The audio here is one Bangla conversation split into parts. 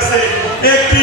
আছে একটি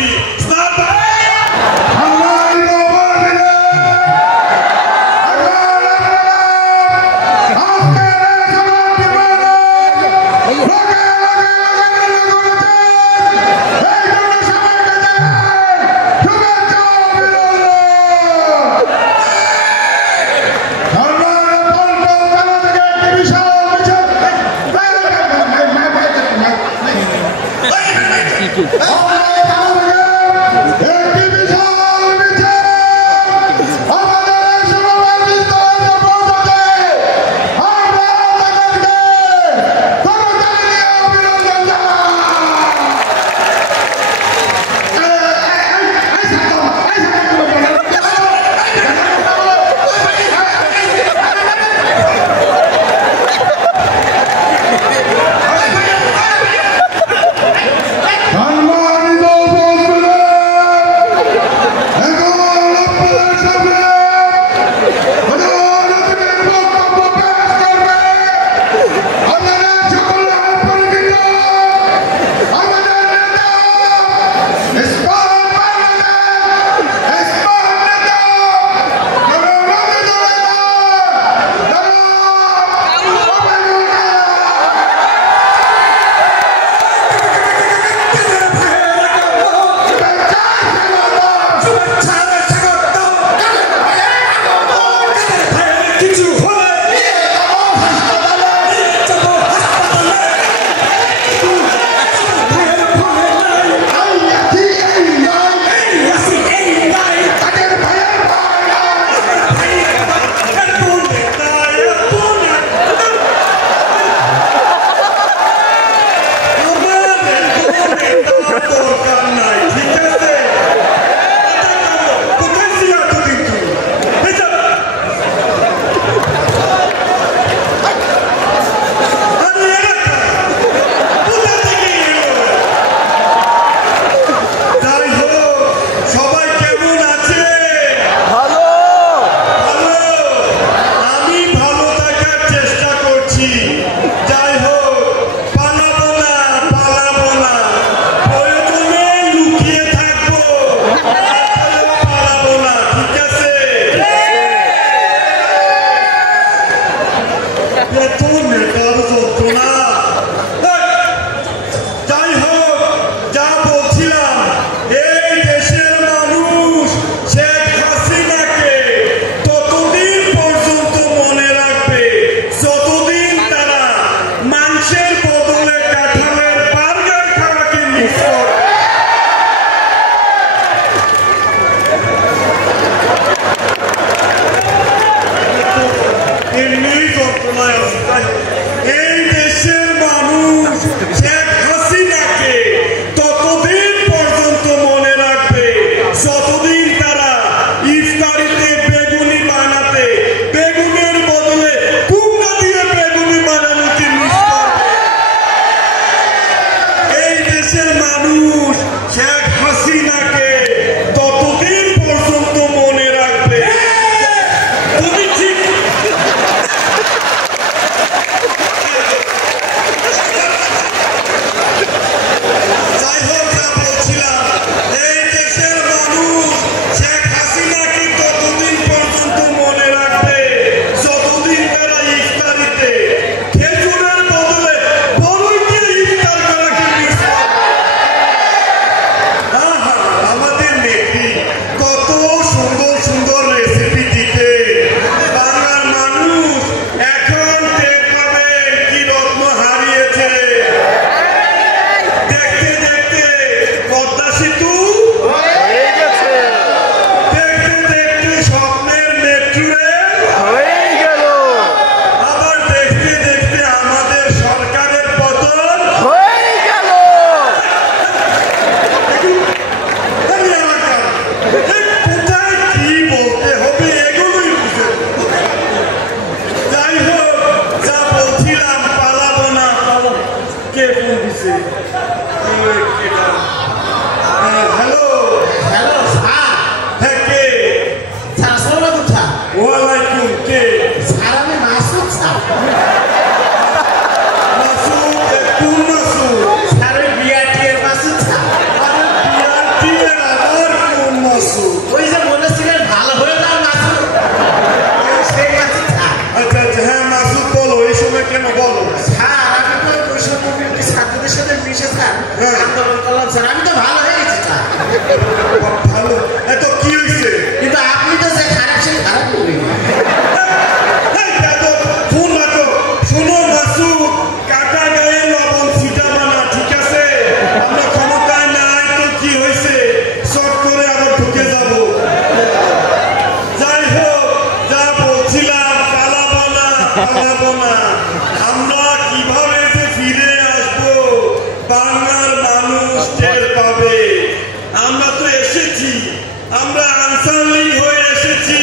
ভালো এত কি হয়েছে কিন্তু আপনি তো যে খারাপ সে খারাপ করবেন ফোন রাখো শোনো মাসু কাটা গায়ে লবণ ছিটাবা না ঠিক আছে আমরা ক্ষমতায় নাই তো কি হয়েছে শর্ট করে আবার ঢুকে যাব যাই হোক যা বলছিলাম পালাবো না আমরা কিভাবে যে ফিরে আসবো বাংলার মানুষ টের পাবে আমরা তো এসেছি আমরা আনসারলিং হয়ে এসেছি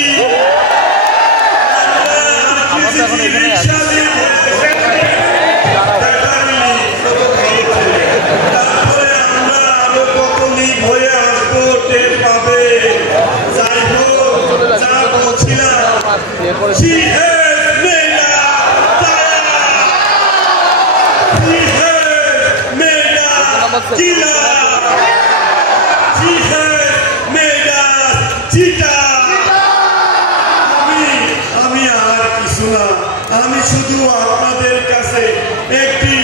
তারপরে আমরা আরো কত লিগ হয়ে আসবো টের পাবে যাই হোক যা বলছিলাম আমি আর কিছু না আমি শুধু আপনাদের কাছে একটি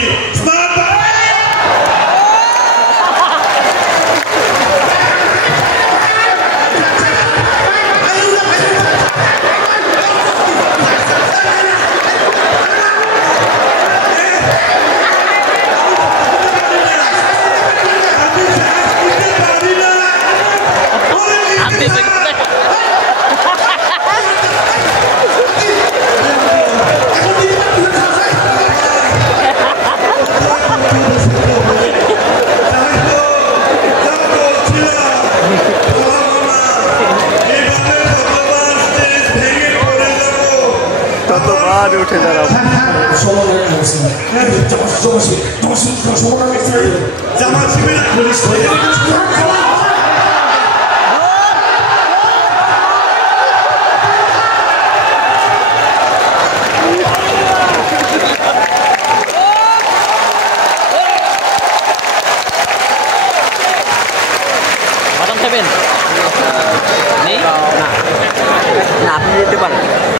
কতবার উঠে দাঁড়াবো Jamaat Shibir police Madam Kevin.